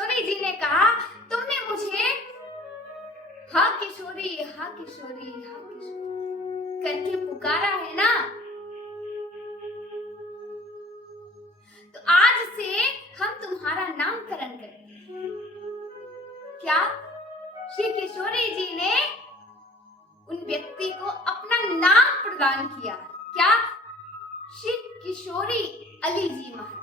किशोरी जी ने कहा, तुमने मुझे हाँ किशोरी, हाँ किशोरी, हाँ किशोरी करके पुकारा है ना, तो आज से हम तुम्हारा नामकरण करते हैं। क्या श्री किशोरी जी ने उन व्यक्ति को अपना नाम प्रदान किया? क्या? श्री किशोरी अली जी महाराज,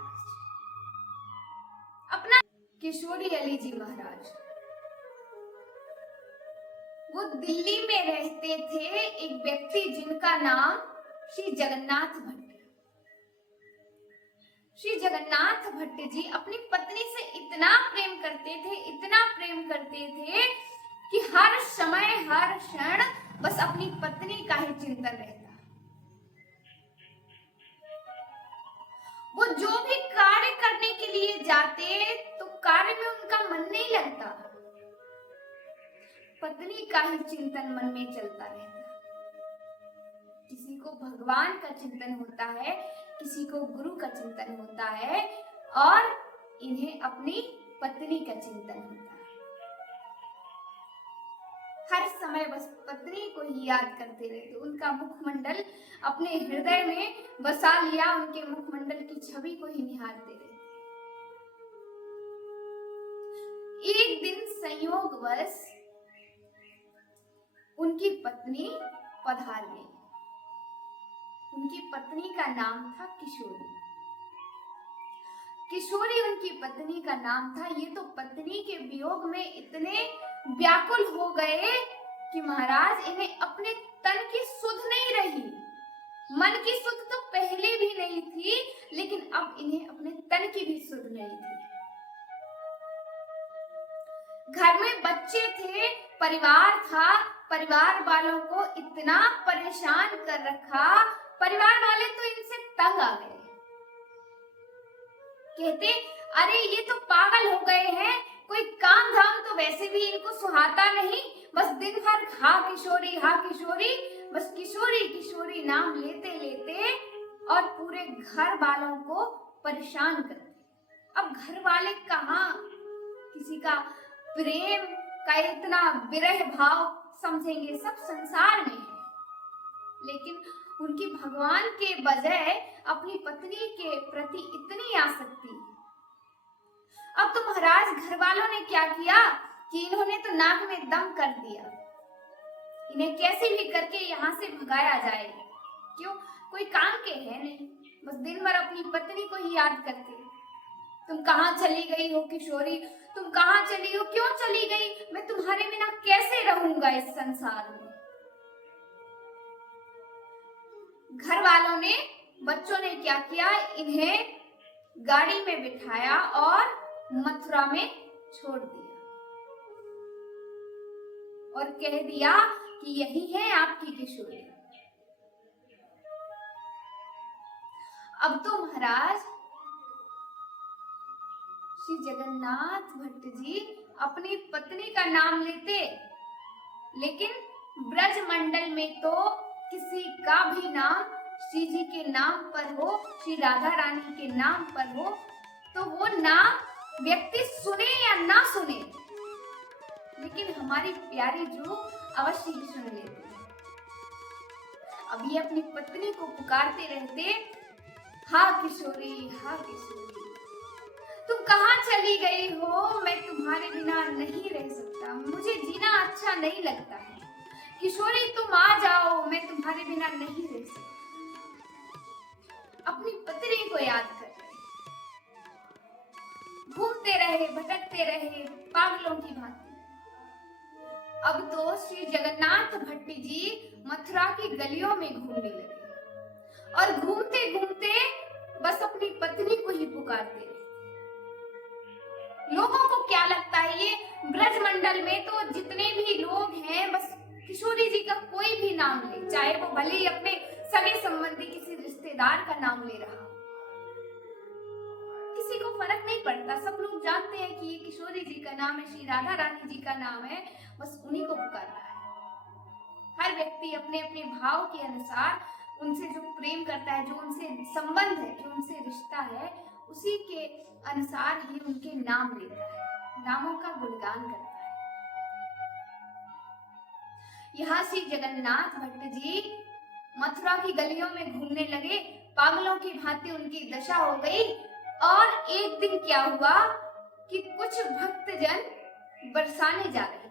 अपना किशोरी अली जी महाराज, वो दिल्ली में रहते थे। एक व्यक्ति जिनका नाम श्री जगन्नाथ भट्ट। श्री जगन्नाथ भट्ट जी अपनी पत्नी से इतना प्रेम करते थे, इतना प्रेम करते थे कि हर समय हर क्षण बस अपनी पत्नी का ही चिंतन रहता। वो जो भी कार्य करने के लिए जाते तो कार्य में उनका मन नहीं लगता, पत्नी का ही चिंतन मन में चलता रहता। किसी को भगवान का चिंतन होता है, किसी को गुरु का चिंतन होता है, और इन्हें अपनी पत्नी का चिंतन होता है। हर समय बस पत्नी को ही याद करते रहते। उनका मुखमंडल अपने हृदय में बसा लिया, उनके मुखमंडल की छवि को ही निहारते रहते। एक दिन संयोगवश उनकी पत्नी पधार गई। उनकी पत्नी का नाम था किशोरी। किशोरी उनकी पत्नी का नाम था। ये तो पत्नी के वियोग में इतने व्याकुल हो गए कि महाराज इन्हें अपने तन की सुध नहीं रही। मन की सुध तो पहले भी नहीं थी, लेकिन अब इन्हें अपने तन की भी सुध नहीं थी। घर में बच्चे थे, परिवार था, परिवार वालों को इतना परेशान कर रखा, परिवार वाले तो इनसे तंग आ गए। कहते, अरे ये तो पागल हो गए हैं, कोई काम धाम तो वैसे भी इनको सुहाता नहीं, बस दिन भर हाँ किशोरी, हाँ किशोरी, बस किशोरी किशोरी नाम लेते लेते और पूरे घर वालों को परेशान करते। अब घर वाले कहाँ किसी का प्रेम का इतना विरह भाव समझेंगे, सब संसार में है। लेकिन उनकी भगवान के बजाय अपनी पत्नी के प्रति इतनी आसक्ति। अब तो महाराज घर वालों ने क्या किया कि इन्होंने तो नाक में दम कर दिया। इन्हें कैसे भी करके यहाँ से भगाया जाए। क्यों? कोई काम के है नहीं, बस दिन भर अपनी पत्नी को ही याद करते। तुम कहाँ चली गई हो किशोरी, तुम कहाँ चली हो, क्यों चली गई, मैं तुम्हारे बिना कैसे रहूंगा इस संसार में। घर वालों ने, बच्चों ने क्या किया, इन्हें गाड़ी में बिठाया और मथुरा में छोड़ दिया और कह दिया कि यही है आपकी किशोरी। अब तो महाराज श्री जगन्नाथ भट्ट जी अपनी पत्नी का नाम लेते, लेकिन ब्रज मंडल में तो किसी का भी नाम श्री जी के नाम पर हो, श्री राधा रानी के नाम पर हो, तो वो नाम व्यक्ति सुने या ना सुने, लेकिन हमारी प्यारी जो अवश्य ही सुन लेते। अब ये अपनी पत्नी को पुकारते रहते, हाँ किशोरी, हाँ किशोरी, तुम कहाँ चली गई हो, मैं तुम्हारे बिना नहीं रह सकता, मुझे जीना अच्छा नहीं लगता है। किशोरी तुम आ जाओ, मैं तुम्हारे बिना नहीं रह सकता। अपनी पत्नी को याद कर रहे, घूमते रहे, भटकते रहे पागलों की भांति। अब तो श्री जगन्नाथ भट्ट जी मथुरा की गलियों में घूमने लगे और घूमते घूमते बस अपनी पत्नी को ही पुकारते रहे। लोगों को क्या लगता है, ये ब्रज मंडल में तो जितने भी लोग हैं बस किशोरी जी का कोई भी नाम ले, चाहे वो भले ही अपने सगे संबंधी किसी रिश्तेदार का नाम ले रहा, किसी को फर्क नहीं पड़ता। सब लोग जानते हैं कि ये किशोरी जी का नाम है, श्री राधा रानी जी का नाम है, बस उन्हीं को पुकारना है। हर व्यक्ति अपने अपने भाव के अनुसार उनसे जो प्रेम करता है, जो उनसे संबंध है, जो उनसे रिश्ता है, उसी के अनुसार ही उनके नाम लेता है। नामों का गुणगान करता है। यहाँ श्री जगन्नाथ भट्ट जी मथुरा की गलियों में घूमने लगे, पागलों की भांति उनकी दशा हो गई। और एक दिन क्या हुआ कि कुछ भक्तजन बरसाने जा रहे थे,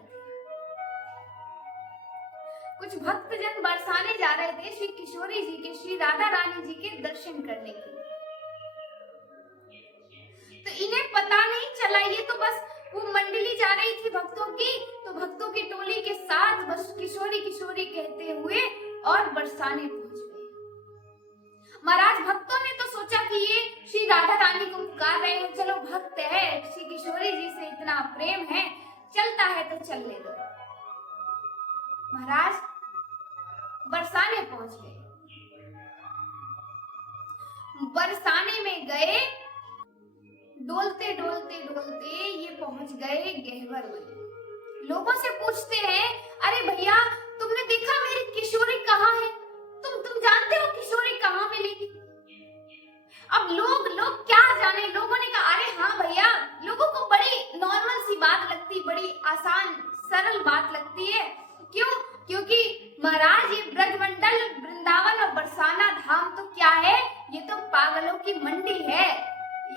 कुछ भक्तजन बरसाने जा रहे थे श्री किशोरी जी के, श्री राधा रानी जी के दर्शन करने के लिए। तो इन्हें पता नहीं चला, ये तो बस वो मंडली जा रही थी भक्तों की, तो भक्तों की टोली के साथ बस किशोरी किशोरी कहते हुए और बरसाने पहुंच गए। महाराज भक्तों ने तो सोचा कि ये श्री राधा रानी को पुकार रहे हैं, चलो भक्त है, श्री किशोरी जी से इतना प्रेम है, चलता है तो चलने दो। महाराज बरसाने पहुंच गए। बरसाने में गए, डोलते डोलते डोलते ये पहुंच गए गहवर वन। लोगों से पूछते हैं, अरे भैया तुमने देखा मेरी किशोरी कहाँ है? तुम जानते हो किशोरी कहाँ मिलेगी? अब लोग क्या जाने, लोगों ने कहा अरे हाँ भैया, लोगों को बड़ी नॉर्मल सी बात लगती, बड़ी आसान सरल बात लगती है। क्यों? क्योंकि महाराज ये ब्रजमंडल, वृंदावन और बरसाना धाम तो क्या है, ये तो पागलों की मंडी है।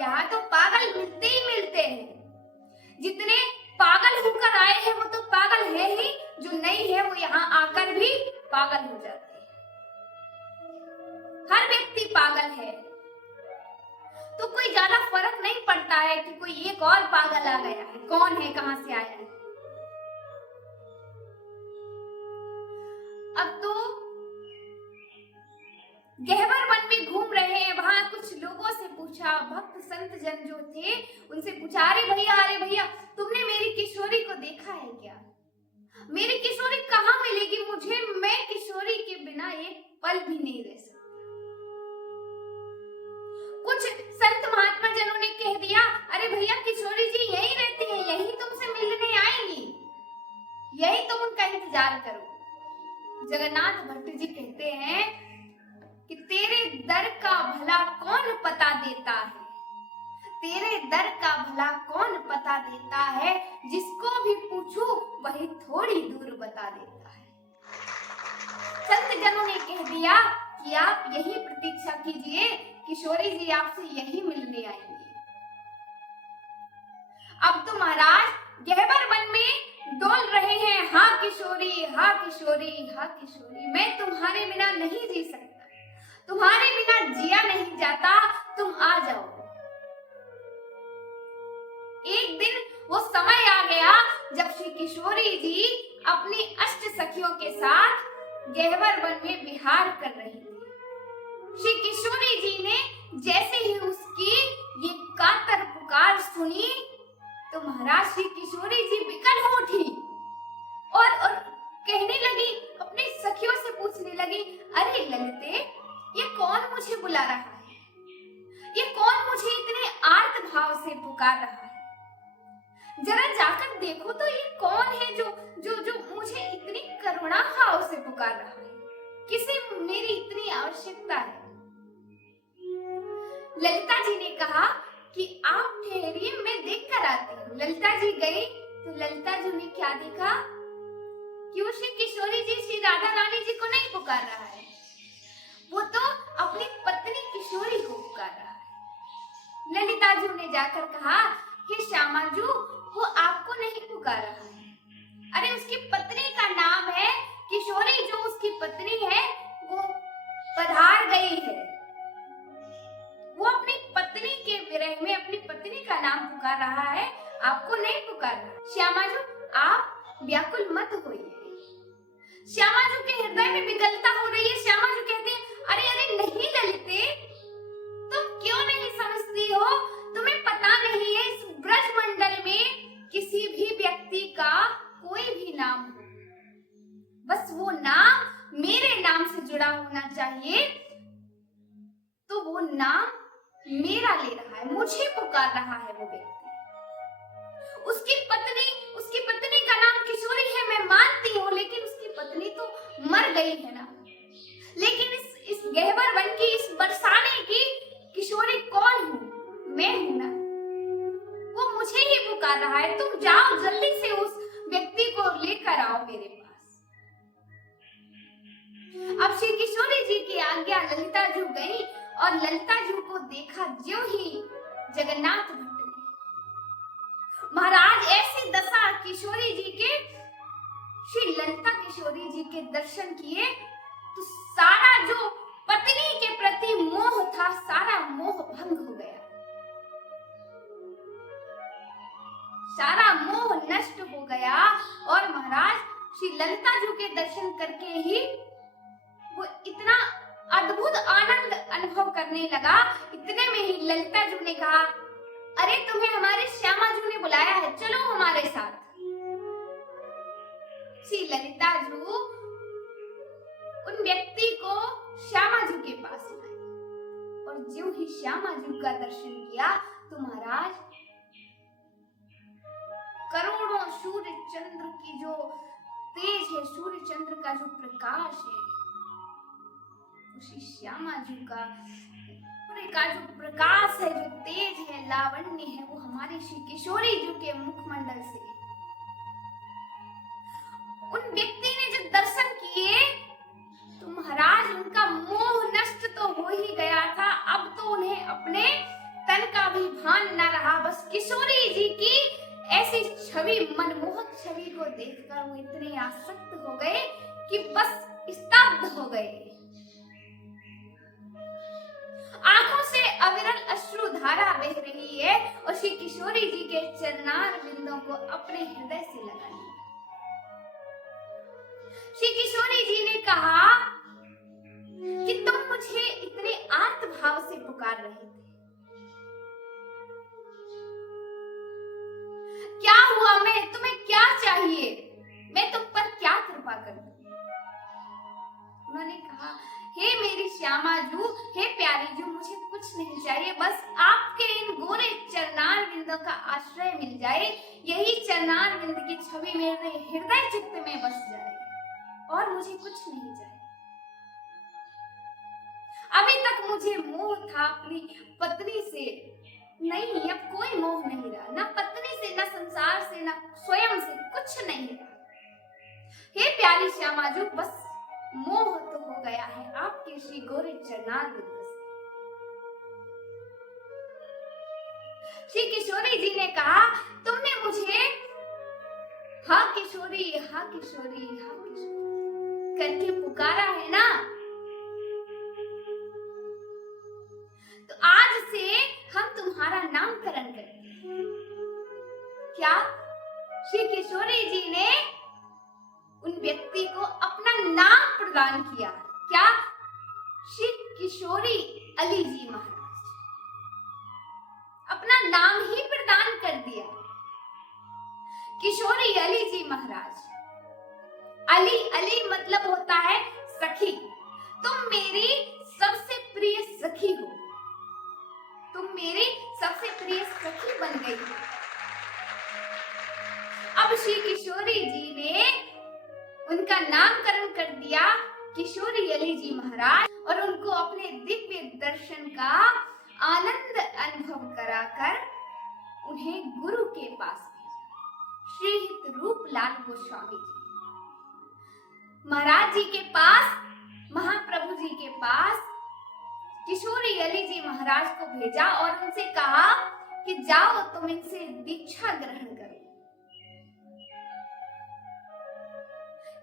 यहाँ तो पागल मिलते ही मिलते हैं। जितने पागल होकर आए हैं वो तो पागल है ही, जो नहीं है वो यहाँ आकर भी पागल हो जाते हैं। हर व्यक्ति पागल है, तो कोई ज्यादा फर्क नहीं पड़ता है कि कोई एक और पागल आ गया है, कौन है, कहां से आया है। अब तो गहवर वन में घूम रहे हैं, वहां कुछ लोगों से पूछा, भक्त संत जन जो थे उनसे पूछा, अरे भैया तुमने मेरी किशोरी को देखा है क्या? मेरी किशोरी कहाँ मिलेगी मुझे? मैं किशोरी के बिना एक पल भी नहीं रह सकता। कुछ संत महात्मा जनों ने कह दिया, अरे भैया किशोरी जी यहीं रहती है, यहीं तुमसे मिलने आएंगी, यही तुम उनका इंतजार करो। जगन्नाथ भट्ट जी कहते हैं कि तेरे दर का भला कौन पता देता है, तेरे दर का भला कौन पता देता है, जिसको भी पूछूं वही थोड़ी दूर बता देता है। संत जनों ने कह दिया कि आप यही प्रतीक्षा कीजिए, किशोरी जी आपसे यही मिलने आएंगी। अब तो महाराज गहवर वन में डोल रहे हैं, हाँ किशोरी, हाँ किशोरी, हाँ किशोरी, मैं तुम्हारे बिना नहीं जी सकता, तुम्हारे बिना जिया नहीं जाता, तुम आ जाओ। एक दिन वो समय आ गया जब श्री किशोरी जी अपनी अष्ट सखियों के साथ गहवर वन में विहार कर रही थी। श्री किशोरी जी ने जैसे ही उसकी ये कातर पुकार सुनी तो महाराज श्री किशोरी जी विकल हो उठी और कहने लगी, अपनी सखियों से पूछने लगी, अरे ललिते ये कौन मुझे बुला रहा है? ये कौन मुझे इतने आर्त भाव से पुकार रहा है? जरा जाकर देखो तो ये कौन है जो जो जो मुझे इतनी करुणा भाव से पुकार रहा है? किसे मेरी इतनी आवश्यकता है? ललिता जी ने कहा कि आप ठहरिए, मैं देख कर आती हूँ। ललिता जी गई तो ललिता जी ने क्या देखा कि वो श्री किशोरी जी श्री राधा रानी जी को नहीं पुकार रहा है, वो तो अपनी पत्नी किशोरी को पुकार रहा है। ललिता जी ने जाकर कहा कि श्यामा जी वो आपको नहीं पुकार रहा है, अरे उसकी पत्नी का नाम है किशोरी, जो उसकी पत्नी है वो पधार गई है, वो अपनी पत्नी के विरह में अपनी पत्नी का नाम पुकार रहा है, आपको नहीं पुकार रहा। श्यामा जी आप व्याकुल मत होइए। श्यामा जी के हृदय में विकलता हो रही है। श्यामा जी कहती है, अरे अरे नहीं ललिते, तुम क्यों नहीं समझती हो? तुम्हें पता नहीं है इस ब्रज मंडल में किसी भी व्यक्ति का कोई भी नाम हो, बस वो नाम मेरे नाम से जुड़ा होना चाहिए, तो वो नाम मेरा ले रहा है, मुझे पुकार रहा है वो व्यक्ति। उसकी पत्नी का नाम किशोरी है, मैं मानती हूँ, लेकिन उसकी पत्नी तो मर गई है ना। लेकिन इस गहवर वन की, इस बरसाने की किशोरी कौन हूँ? मैं हूं ना, वो मुझे ही पुकार पुकार रहा है, तुम जाओ जल्दी से उस व्यक्ति को लेकर आओ मेरे पास। अब श्री किशोरी जी की आज्ञा ललिता जू गई और ललिता जू को देखा ज्यों ही जगन्नाथ भट्ट ने। महाराज ऐसी दशा किशोरी जी के, श्री ललिता किशोरी जी के दर्शन किए तो सारा जो पत्नी के प्रति मोह था, सारा मोह भंग हो गया, सारा मोह नष्ट हो गया। और महाराज श्री ललिता जी के दर्शन करके ही वो इतना अद्भुत आनंद अनुभव करने लगा। इतने में ही ललिता जी ने कहा, अरे तुम्हें हमारे श्यामा जी ने बुलाया है, चलो हमारे साथ। श्री ललिता जी उन व्यक्ति को श्यामा जी के पास लाए और ज्यों ही श्यामा जी का दर्शन किया तो महाराज करोड़ों सूर्य चंद्र की जो तेज है, सूर्य चंद्र का जो प्रकाश है, उसी श्यामा जी का जो प्रकाश है, जो तेज है, लावण्य है, वो हमारी श्री किशोरी जी के मुखमंडल से उन व्यक्ति ने जब दर्शन किए तो महाराज उनका मोह नष्ट तो हो ही गया था। अब तो उन्हें अपने तन का भी भान न रहा। बस किशोरी जी की ऐसी छवि, मनमोहक छवि को देखकर वो इतने आसक्त हो गए कि बस स्तब्ध हो गए। आंखों से अविरल अश्रु धारा बह रही है और श्री किशोरी जी के चरणार बिंदों को अपने हृदय से लगा लिया। श्री किशोरी जी ने कहा कि तुम मुझे इतने आर्त भाव से पुकार रहे थे, क्या हुआ? मैं तुम्हें क्या चाहिए? मैं तुम पर क्या कृपा कर दूं? उन्होंने कहा, हे मेरी श्यामा जू, हे प्यारी जू, मुझे कुछ नहीं चाहिए, बस आपके इन गोरे चरणार बिंदों का आश्रय मिल जाए, यही चरणार बिंद की छवि मेरे हृदय चित्त में बस जाए और मुझे कुछ नहीं चाहिए। अभी तक मुझे मोह था अपनी पत्नी से, नहीं, अब कोई मोह नहीं रहा, ना पत्नी से, ना संसार से, ना स्वयं से, कुछ नहीं रहा। हे प्यारी श्यामा जू, बस मोह तो हो गया है आपके श्री गोरे चरणार बिंद से। श्री किशोरी जी ने कहा, तुमने मुझे हाँ किशोरी, हाँ किशोरी, हाँ किशोरी करके पुकारा है ना, तो आज से हम तुम्हारा नामकरण करते हैं। क्या? श्री किशोरी जी ने उन व्यक्ति को अपना नाम प्रदान किया। क्या? श्री किशोरी अली जी महाराज, अपना नाम ही प्रदान कर दिया, किशोरी अली जी महाराज। अली, अली मतलब होता है सखी। तुम मेरी सबसे प्रिय सखी हो, तुम मेरी सबसे प्रिय सखी बन गई हो। अब श्री किशोरी जी ने उनका नामकरण कर दिया किशोरी अली जी महाराज और उनको अपने दिव्य दर्शन का आनंद अनुभव कराकर उन्हें गुरु के पास भेजा, श्री हित रूप लाल गोस्वामी जी महाराज जी के पास, महाप्रभु जी के पास किशोरी अली जी महाराज को भेजा और उनसे कहा कि जाओ तुम इनसे दीक्षा ग्रहण करो।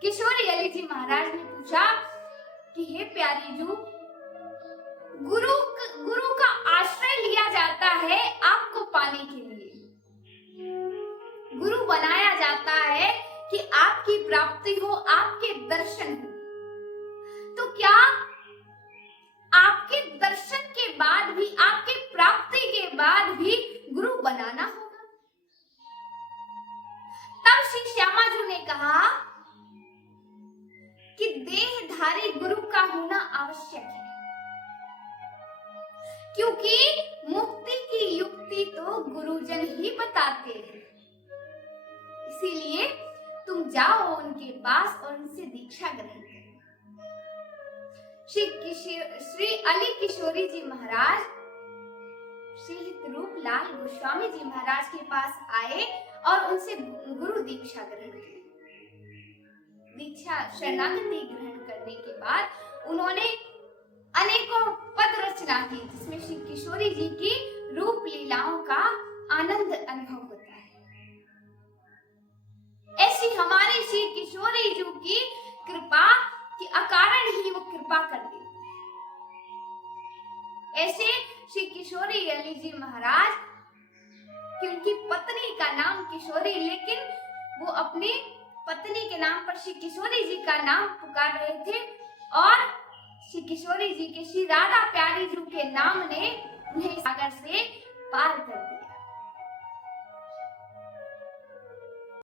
किशोरी अली जी महाराज ने पूछा कि हे प्यारी जू, गुरु का आश्रय लिया जाता है आपको पाने के लिए, गुरु बनाया जाता है कि आपकी प्राप्ति हो, आपके दर्शन हो, तो क्या आपके दर्शन के बाद भी, आपके प्राप्ति के बाद भी गुरु बनाना होगा? तब श्री श्यामा जी ने कहा कि देहधारी गुरु का होना आवश्यक है, क्योंकि मुक्ति की युक्ति तो गुरुजन ही बताते हैं। इसीलिए तुम जाओ उनके पास और उनसे दीक्षा ग्रहण करो। श्री अली किशोरी जी महाराज श्री रूपलाल गोस्वामी जी महाराज के पास आए और उनसे गुरु दीक्षा ग्रहण की। दीक्षा शरणागति ग्रहण करने के बाद उन्होंने अनेकों पद रचना की, जिसमें श्री किशोरी जी की रूप लीलाओं का आनंद अनुभव होता है। ऐसी हमारी श्री किशोरी जी की कृपा के अकारण ही वो कृपा कर देती है। ऐसे श्री किशोरी अली जी महाराज कि उनकी पत्नी का नाम किशोरी, लेकिन वो अपनी पत्नी के नाम पर श्री किशोरी जी का नाम पुकार रहे थे और श्री किशोरी जी के श्री राधा प्यारी जी के नाम ने उन्हें सागर से पार कर दिया।